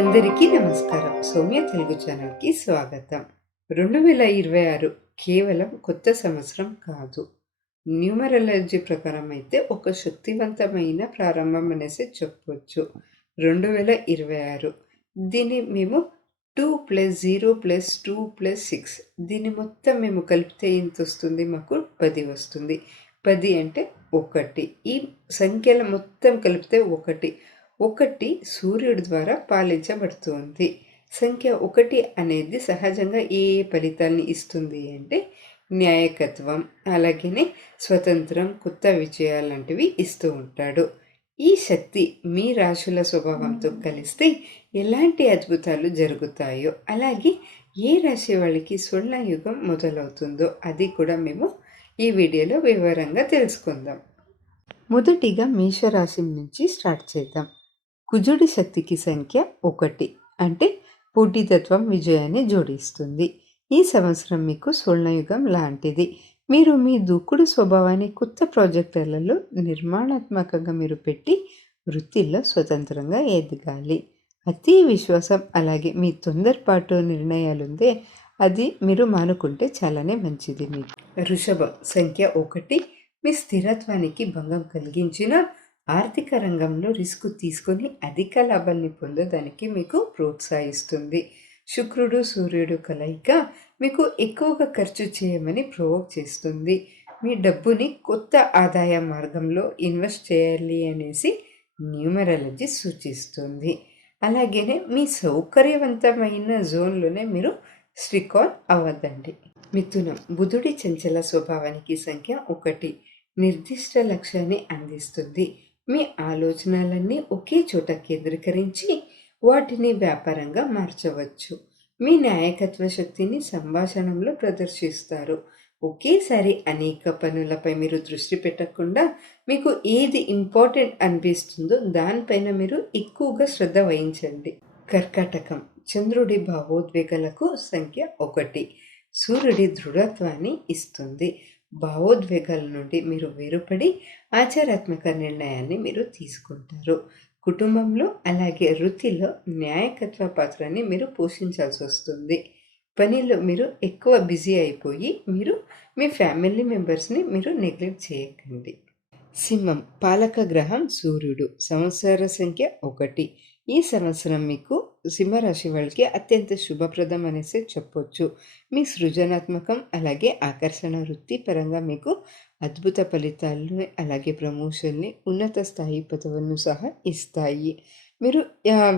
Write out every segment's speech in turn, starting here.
అందరికీ నమస్కారం. సౌమ్య తెలుగు ఛానల్కి స్వాగతం. రెండు వేల ఇరవై ఆరు కేవలం కొత్త సంవత్సరం కాదు. న్యూమరాలజీ ప్రకారం అయితే ఒక శక్తివంతమైన ప్రారంభం అనేసి చెప్పవచ్చు రెండు వేల ఇరవై ఆరు దీన్ని మేము two plus zero plus two plus six దీన్ని మొత్తం మేము కలిపితే ఎంత వస్తుంది? మాకు పది వస్తుంది. పది అంటే ఒకటి. ఈ సంఖ్యల మొత్తం కలిపితే ఒకటి. ఒకటి సూర్యుడి ద్వారా పాలించబడుతుంది. సంఖ్య ఒకటి అనేది సహజంగా ఏ ఏ ఫలితాల్ని ఇస్తుంది అంటే న్యాయకత్వం అలాగనే స్వతంత్రం కొత్త విజయాలు లాంటివి ఇస్తూ ఉంటాడు. ఈ శక్తి మీ రాశుల స్వభావంతో కలిస్తే ఎలాంటి అద్భుతాలు జరుగుతాయో అలాగే ఏ రాశి వాళ్ళకి స్వర్ణయుగం మొదలవుతుందో అది కూడా మేము ఈ వీడియోలో వివరంగా తెలుసుకుందాం. మొదటిగా మేషరాశి నుంచి స్టార్ట్ చేద్దాం. కుజుడి శక్తికి సంఖ్య ఒకటి అంటే పోటీతత్వం విజయాన్ని జోడిస్తుంది. ఈ సంవత్సరం మీకు స్వర్ణయుగం లాంటిది. మీరు మీ దూకుడు స్వభావాన్ని కొత్త ప్రాజెక్టులలో నిర్మాణాత్మకంగా మీరు పెట్టి వృత్తిలో స్వతంత్రంగా ఎదగాలి. అతి విశ్వాసం అలాగే మీ తొందరపాటు నిర్ణయాలుందే అది మీరు మానుకుంటే చాలానే మంచిది మీకు. వృషభం సంఖ్య ఒకటి మీ స్థిరత్వానికి భంగం కలిగించిన ఆర్థిక రంగంలో రిస్క్ తీసుకొని అధిక లాభాల్ని పొందడానికి మీకు ప్రోత్సహిస్తుంది. శుక్రుడు సూర్యుడు కలయిక మీకు ఎక్కువగా ఖర్చు చేయమని ప్రోవోక్ చేస్తుంది. మీ డబ్బుని కొత్త ఆదాయ మార్గంలో ఇన్వెస్ట్ చేయాలి అనేసి న్యూమరాలజీ సూచిస్తుంది. అలాగనే మీ సౌకర్యవంతమైన జోన్లోనే మీరు స్ట్రికాల్ అవ్వదండి మిథునం బుధుడి చంచల స్వభావానికి సంఖ్య ఒకటి. నిర్దిష్ట లక్ష్యాన్ని అందిస్తుంది. మీ ఆలోచనలన్నీ ఒకే చోట కేంద్రీకరించి వాటిని వ్యాపారంగా మార్చవచ్చు. మీ నాయకత్వ శక్తిని సంభాషణంలో ప్రదర్శిస్తారు. ఒకేసారి అనేక పనులపై మీరు దృష్టి పెట్టకుండా మీకు ఏది ఇంపార్టెంట్ అనిపిస్తుందో దానిపైన మీరు ఎక్కువగా శ్రద్ధ వహించండి. కర్కాటకం చంద్రుడి భావోద్వేగాలకు సంఖ్య ఒకటి. సూర్యుడి దృఢత్వాన్ని ఇస్తుంది. భావోద్వేగాల నుండి మీరు వేరుపడి ఆచారాత్మక నిర్ణయాన్ని మీరు తీసుకుంటారు. కుటుంబంలో అలాగే వృత్తిలో న్యాయకత్వ పాత్రని మీరు పోషించాల్సి వస్తుంది. పనిలో మీరు ఎక్కువ బిజీ అయిపోయి మీరు మీ ఫ్యామిలీ మెంబర్స్ని మీరు నెగ్లెక్ట్ చేయకండి. సింహం పాలక గ్రహం సూర్యుడు సంవత్సర సంఖ్య ఒకటి. ఈ సంవత్సరం మీకు సింహరాశి వాళ్ళకి అత్యంత శుభప్రదం అనేసి చెప్పొచ్చు. మీ సృజనాత్మకం అలాగే ఆకర్షణ వృత్తి పరంగా మీకు అద్భుత ఫలితాలను అలాగే ప్రమోషన్ని ఉన్నత స్థాయి పదవులను సహా ఇస్తాయి. మీరు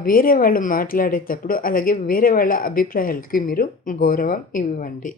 వేరే వాళ్ళు మాట్లాడేటప్పుడు అలాగే వేరే వాళ్ళ అభిప్రాయాలకి మీరు గౌరవం ఇవ్వండి.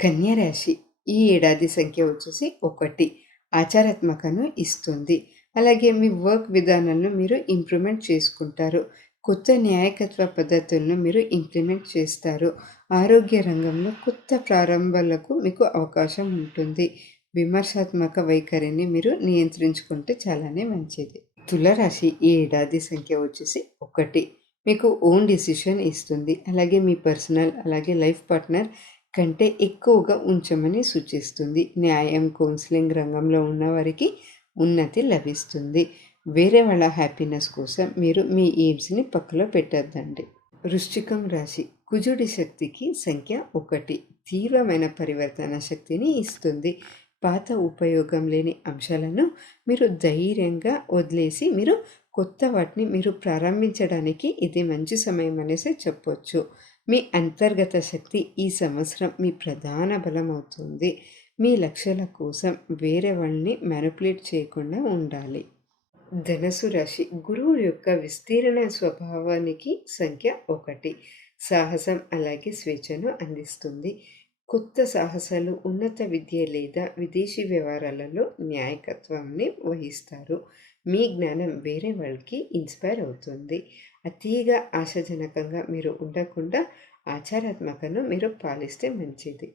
కన్యరాశి ఈ ఏడాది సంఖ్య వచ్చేసి ఒకటి ఆచారాత్మకను ఇస్తుంది. అలాగే మీ వర్క్ విధానాలను మీరు ఇంప్రూవ్మెంట్ చేసుకుంటారు. కొత్త న్యాయకత్వ పద్ధతులను మీరు ఇంప్లిమెంట్ చేస్తారు. ఆరోగ్య రంగంలో కొత్త ప్రారంభాలకు మీకు అవకాశం ఉంటుంది. విమర్శాత్మక వైఖరిని మీరు నియంత్రించుకుంటే చాలానే మంచిది. తులరాశి ఈ ఏడాది సంఖ్య వచ్చేసి ఒకటి. మీకు ఓన్ డిసిషన్ ఇస్తుంది. అలాగే మీ పర్సనల్ అలాగే లైఫ్ పార్ట్నర్ కంటే ఎక్కువగా ఉంచమని సూచిస్తుంది. న్యాయం కౌన్సిలింగ్ రంగంలో ఉన్నవారికి ఉన్నతి లభిస్తుంది. వేరే వాళ్ళ హ్యాపీనెస్ కోసం మీరు మీ ఎయిమ్స్ని పక్కలో పెట్టద్దండి. వృశ్చికం రాశి కుజుడి శక్తికి సంఖ్య ఒకటి. తీవ్రమైన పరివర్తన శక్తిని ఇస్తుంది. పాత ఉపయోగం లేని అంశాలను మీరు ధైర్యంగా వదిలేసి మీరు కొత్త వాటిని మీరు ప్రారంభించడానికి ఇది మంచి సమయం అనేసి చెప్పొచ్చు. మీ అంతర్గత శక్తి ఈ సంవత్సరం మీ ప్రధాన బలం అవుతుంది. మీ లక్ష్యాల కోసం వేరే వాళ్ళని మ్యానిపులేట్ చేయకుండా ఉండాలి. ధనసు రాశి గురువు యొక్క విస్తీర్ణ స్వభావానికి సంఖ్య ఒకటి. సాహసం అలాగే స్వేచ్ఛను అందిస్తుంది. కొత్త సాహసాలు ఉన్నత విద్య లేదా విదేశీ వ్యవహారాలలో న్యాయకత్వాన్ని వహిస్తారు. మీ జ్ఞానం వేరే వాళ్ళకి ఇన్స్పైర్ అవుతుంది. అతిగా ఆశాజనకంగా మీరు ఉండకుండా ఆచారాత్మకను మీరు పాలిస్తే మంచిది.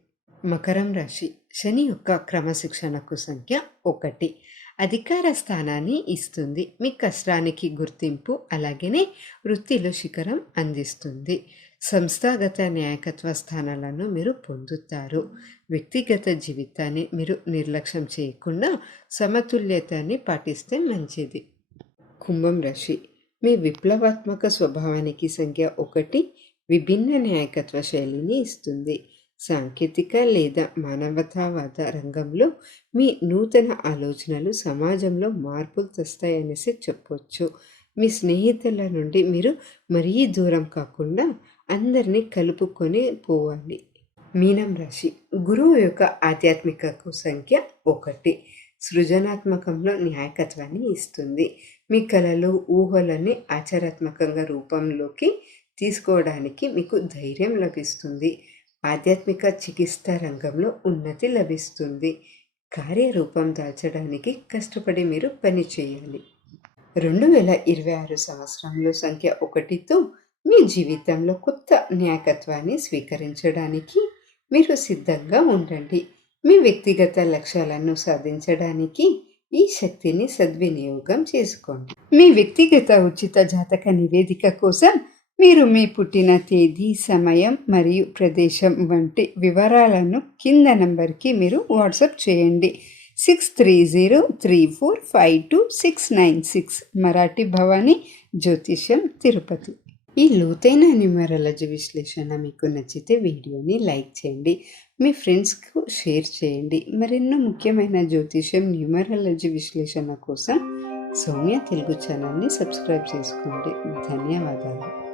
మకరం రాశి శని యొక్క క్రమశిక్షణకు సంఖ్య ఒకటి. అధికార స్థానాన్ని ఇస్తుంది. మీ కష్టానికి గుర్తింపు అలాగనే వృత్తిలో శిఖరం అందిస్తుంది. సంస్థాగత నాయకత్వ స్థానాలను మీరు పొందుతారు. వ్యక్తిగత జీవితాన్ని మీరు నిర్లక్ష్యం చేయకుండా సమతుల్యతని పాటిస్తే మంచిది. కుంభం రాశి మీ విప్లవాత్మక స్వభావానికి సంఖ్య ఒకటి. విభిన్న నాయకత్వ శైలిని ఇస్తుంది. సాంకేతిక లేదా మానవతావాద రంగంలో మీ నూతన ఆలోచనలు సమాజంలో మార్పులు తెస్తాయనేసి చెప్పొచ్చు. మీ స్నేహితుల నుండి మీరు మరీ దూరం కాకుండా అందరినీ కలుపుకొని పోవాలి. మీనం రాశి. గురువు యొక్క ఆధ్యాత్మికకు సంఖ్య ఒకటి. సృజనాత్మకంలో న్యాయకత్వాన్ని ఇస్తుంది. మీ కళలు ఊహలని ఆచరాత్మకంగా రూపంలోకి తీసుకోవడానికి మీకు ధైర్యం లభిస్తుంది. ఆధ్యాత్మిక చికిత్స రంగంలో ఉన్నతి లభిస్తుంది. కార్యరూపం దాల్చడానికి కష్టపడి మీరు పని చేయాలి. రెండు వేల ఇరవై ఆరు సంవత్సరంలో సంఖ్య ఒకటితో మీ జీవితంలో కొత్త న్యాయకత్వాన్ని స్వీకరించడానికి మీరు సిద్ధంగా ఉండండి. మీ వ్యక్తిగత లక్ష్యాలను సాధించడానికి ఈ శక్తిని సద్వినియోగం చేసుకోండి. మీ వ్యక్తిగత ఉచిత జాతక నివేదిక కోసం మీరు మీ పుట్టిన తేదీ సమయం మరియు ప్రదేశం వంటి వివరాలను కింద నంబర్కి మీరు వాట్సాప్ చేయండి. Six three zero three four five two six nine six Marathi Bhavani జ్యోతిష్యం తిరుపతి. ఈ లోతైన న్యూమరాలజీ విశ్లేషణ మీకు నచ్చితే వీడియోని లైక్ చేయండి. మీ ఫ్రెండ్స్కు షేర్ చేయండి. మరెన్నో ముఖ్యమైన జ్యోతిష్యం న్యూమరాలజీ విశ్లేషణ కోసం సౌమ్య తెలుగు ఛానల్ని సబ్స్క్రైబ్ చేసుకోండి. ధన్యవాదాలు.